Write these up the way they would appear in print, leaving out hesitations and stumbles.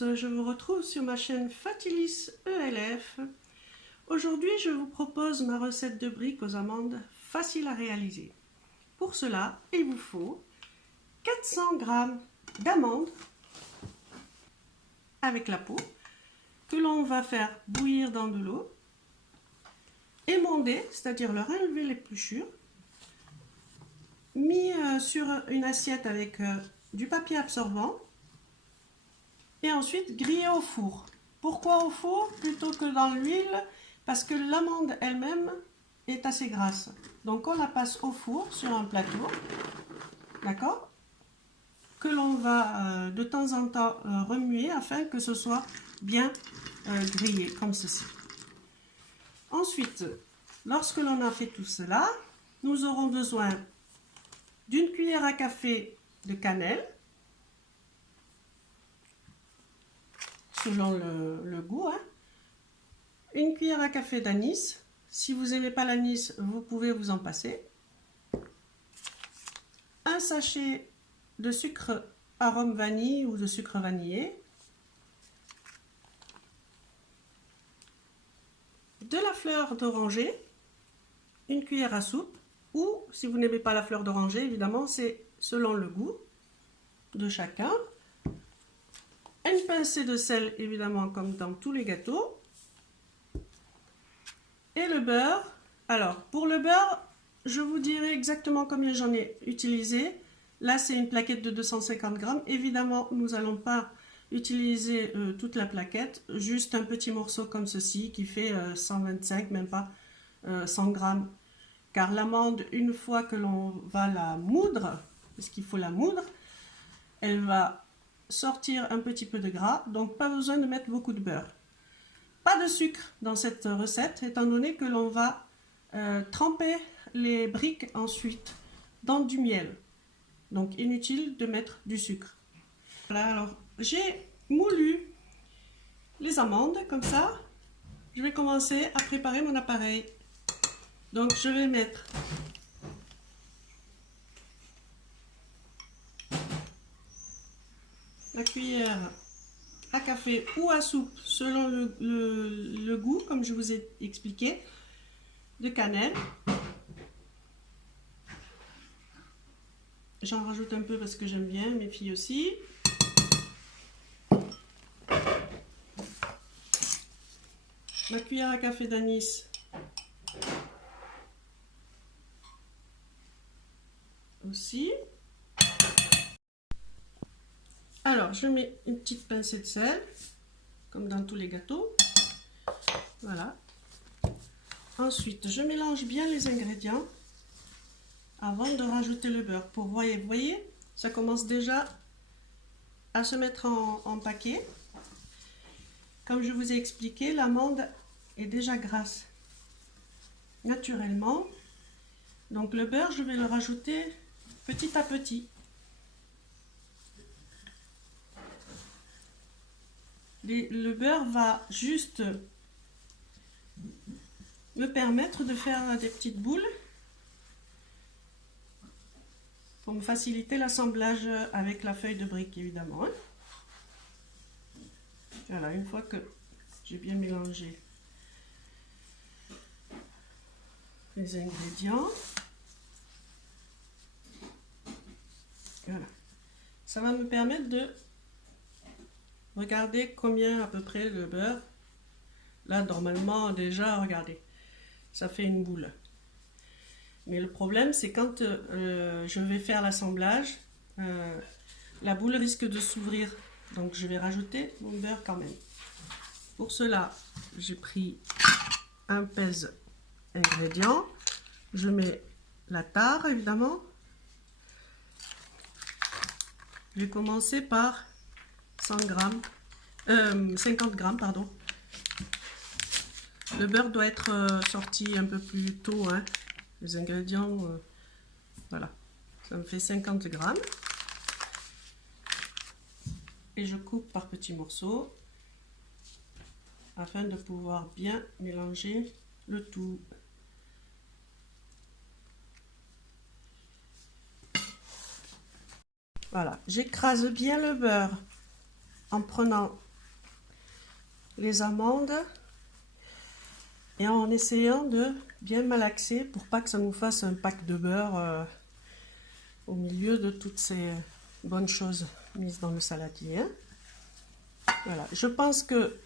tous, je vous retrouve sur ma chaîne Fatilis ELF. Aujourd'hui, je vous propose ma recette de briques aux amandes facile à réaliser. Pour cela, il vous faut 400 g d'amandes avec la peau que l'on va faire bouillir dans de l'eau, émonder, c'est-à-dire leur enlever l'épluchure, mis sur une assiette avec du papier absorbant et ensuite griller au four. Pourquoi au four plutôt que dans l'huile? Parce que l'amande elle-même est assez grasse. Donc on la passe au four sur un plateau, d'accord, que l'on va de temps en temps remuer afin que ce soit bien grillé comme ceci. Ensuite, lorsque l'on a fait tout cela, nous aurons besoin d'une cuillère à café de cannelle, selon le goût, hein. Une cuillère à café d'anis. Si vous n'aimez pas l'anis, vous pouvez vous en passer. Un sachet de sucre arôme vanille ou de sucre vanillé. De la fleur d'oranger, une cuillère à soupe. Ou, si vous n'aimez pas la fleur d'oranger, évidemment, c'est selon le goût de chacun. Une pincée de sel, évidemment, comme dans tous les gâteaux. Et le beurre. Alors, pour le beurre, je vous dirai exactement combien j'en ai utilisé. Là, c'est une plaquette de 250 g. Évidemment, nous n'allons pas utiliser toute la plaquette, juste un petit morceau comme ceci qui fait 125, même pas 100 g. Car l'amande, une fois que l'on va la moudre, parce qu'il faut la moudre, elle va sortir un petit peu de gras, donc pas besoin de mettre beaucoup de beurre. Pas de sucre dans cette recette, étant donné que l'on va tremper les briques ensuite dans du miel. Donc inutile de mettre du sucre. Voilà, alors j'ai moulu les amandes comme ça. Je vais commencer à préparer mon appareil. Donc je vais mettre la cuillère à café ou à soupe selon le goût, comme je vous ai expliqué, de cannelle. J'en rajoute un peu parce que j'aime bien, mes filles aussi. Ma cuillère à café d'anis. Aussi. Alors, je mets une petite pincée de sel, comme dans tous les gâteaux. Voilà. Ensuite, je mélange bien les ingrédients avant de rajouter le beurre. Vous voyez, ça commence déjà à se mettre en paquet. Comme je vous ai expliqué, l'amande est déjà grasse naturellement. Donc le beurre, je vais le rajouter petit à petit. Le beurre va juste me permettre de faire des petites boules pour me faciliter l'assemblage avec la feuille de brique, évidemment. Voilà, une fois que j'ai bien mélangé les ingrédients, voilà, ça va me permettre de regarder combien à peu près le beurre. Là, normalement, déjà, regardez, ça fait une boule. Mais le problème, c'est quand je vais faire l'assemblage, la boule risque de s'ouvrir. Donc, je vais rajouter mon beurre quand même. Pour cela, j'ai pris un pèse ingrédients. Je mets la tare, évidemment. Je vais commencer par 50 g, pardon. Le beurre doit être sorti un peu plus tôt, hein. Les ingrédients, voilà, ça me fait 50 g. Et je coupe par petits morceaux afin de pouvoir bien mélanger le tout. Voilà, j'écrase bien le beurre en prenant les amandes et en essayant de bien malaxer pour pas que ça nous fasse un pack de beurre au milieu de toutes ces bonnes choses mises dans le saladier. Voilà, je pense que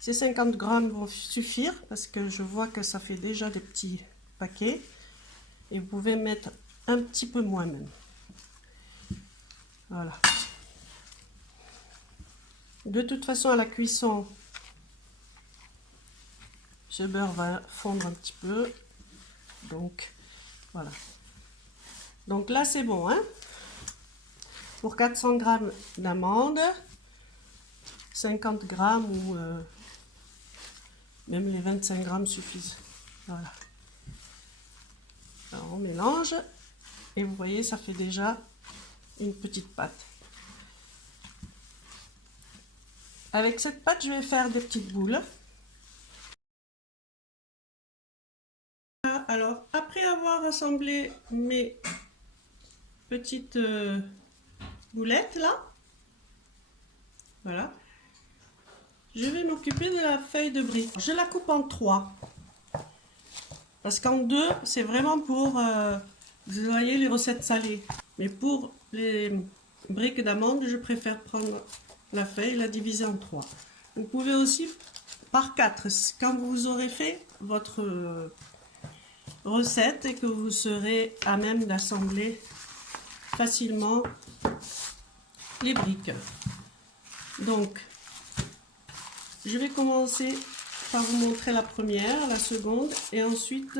ces 50 grammes vont suffire parce que je vois que ça fait déjà des petits paquets et vous pouvez mettre un petit peu moins même. Voilà. De toute façon, à la cuisson, ce beurre va fondre un petit peu. Donc, voilà. Donc là, c'est bon, hein? Pour 400 grammes d'amandes, 50 grammes ou même les 25 grammes suffisent. Voilà. Alors, on mélange et vous voyez, ça fait déjà une petite pâte. Avec cette pâte, je vais faire des petites boules. Alors, après avoir assemblé mes petites boulettes là, voilà, je vais m'occuper de la feuille de brie. Je la coupe en 3 parce qu'en 2 c'est vraiment pour vous voyez les recettes salées, mais pour les briques d'amandes je préfère prendre la feuille et la diviser en 3. Vous pouvez aussi par 4 quand vous aurez fait votre recette et que vous serez à même d'assembler facilement les briques. Donc je vais commencer par vous montrer la première, la seconde et ensuite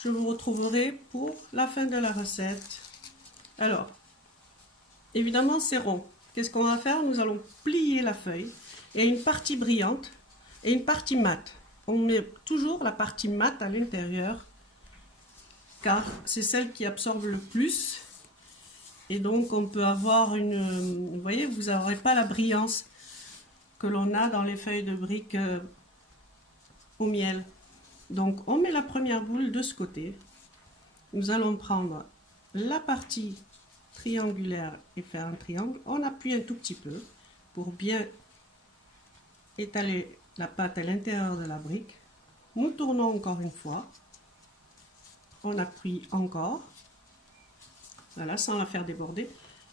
je vous retrouverai pour la fin de la recette. Alors évidemment c'est rond. Qu'est-ce qu'on va faire? Nous allons plier la feuille et une partie brillante et une partie mate. On met toujours la partie mate à l'intérieur car c'est celle qui absorbe le plus et donc on peut avoir une, vous voyez, vous n'aurez pas la brillance que l'on a dans les feuilles de briques au miel. Donc on met la première boule de ce côté. Nous allons prendre la partie triangulaire et faire un triangle. On appuie un tout petit peu pour bien étaler la pâte à l'intérieur de la brique. Nous tournons encore une fois. On appuie encore. Voilà, sans la faire déborder.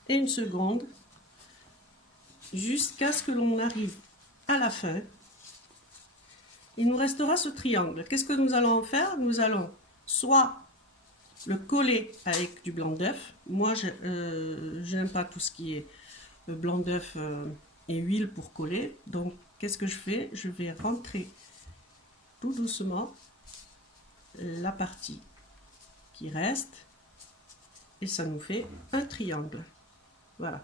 Et une seconde. Jusqu'à ce que l'on arrive à la fin. Il nous restera ce triangle. Qu'est-ce que nous allons en faire? Nous allons soit le coller avec du blanc d'œuf. Moi, j'aime pas tout ce qui est blanc d'œuf et huile pour coller. Donc, qu'est-ce que je fais? Je vais rentrer tout doucement la partie qui reste et ça nous fait un triangle. Voilà.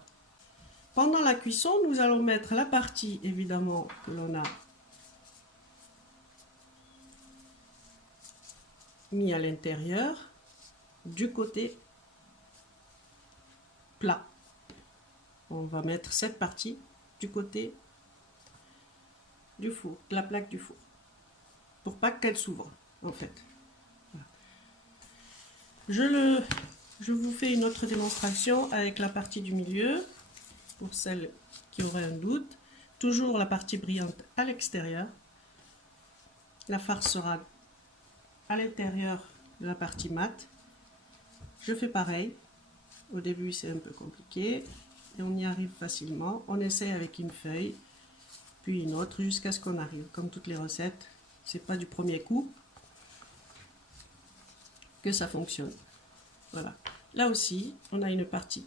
Pendant la cuisson, nous allons mettre la partie évidemment que l'on a mis à l'intérieur du côté plat. On va mettre cette partie du côté du four, de la plaque du four, pour pas qu'elle s'ouvre en fait. Voilà. Je vous fais une autre démonstration avec la partie du milieu, pour celles qui auraient un doute. Toujours la partie brillante à l'extérieur. La farce sera à l'intérieur de la partie mate. Je fais pareil. Au début c'est un peu compliqué et on y arrive facilement. On essaie avec une feuille, puis une autre jusqu'à ce qu'on arrive. Comme toutes les recettes, c'est pas du premier coup que ça fonctionne. Voilà. Là aussi, on a une partie.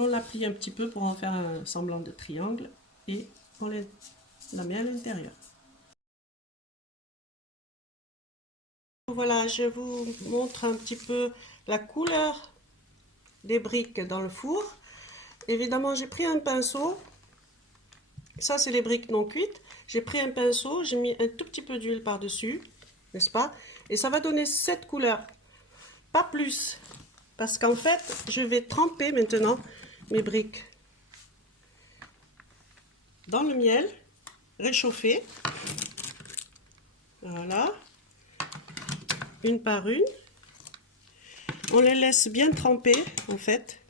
On la plie un petit peu pour en faire un semblant de triangle et on la met à l'intérieur. Voilà, je vous montre un petit peu la couleur des briques dans le four. Évidemment, j'ai pris un pinceau. Ça, c'est les briques non cuites. J'ai pris un pinceau, j'ai mis un tout petit peu d'huile par-dessus, n'est-ce pas? Et ça va donner cette couleur. Pas plus, parce qu'en fait, je vais tremper maintenant mes briques dans le miel réchauffé. Voilà, une par une. On les laisse bien tremper, en fait.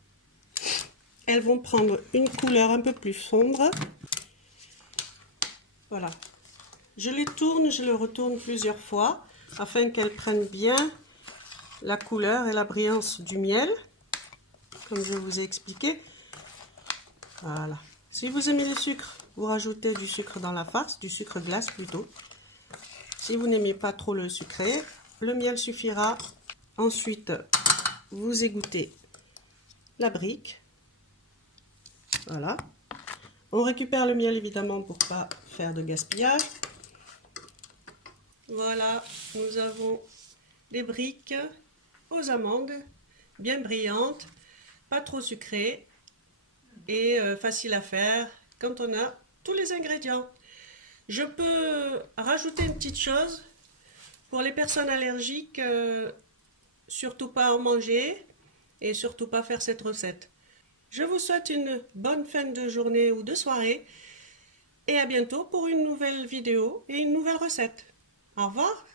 Elles vont prendre une couleur un peu plus sombre. Voilà. Je les tourne, je les retourne plusieurs fois afin qu'elles prennent bien la couleur et la brillance du miel, comme je vous ai expliqué. Voilà. Si vous aimez le sucre, vous rajoutez du sucre dans la farce, du sucre glace plutôt. Si vous n'aimez pas trop le sucré, le miel suffira. Ensuite, vous égouttez la brique. Voilà. On récupère le miel évidemment pour pas faire de gaspillage. Voilà, nous avons des briques aux amandes, bien brillantes, pas trop sucrées et facile à faire quand on a tous les ingrédients. Je peux rajouter une petite chose pour les personnes allergiques, surtout pas en manger et surtout pas faire cette recette. Je vous souhaite une bonne fin de journée ou de soirée et à bientôt pour une nouvelle vidéo et une nouvelle recette. Au revoir!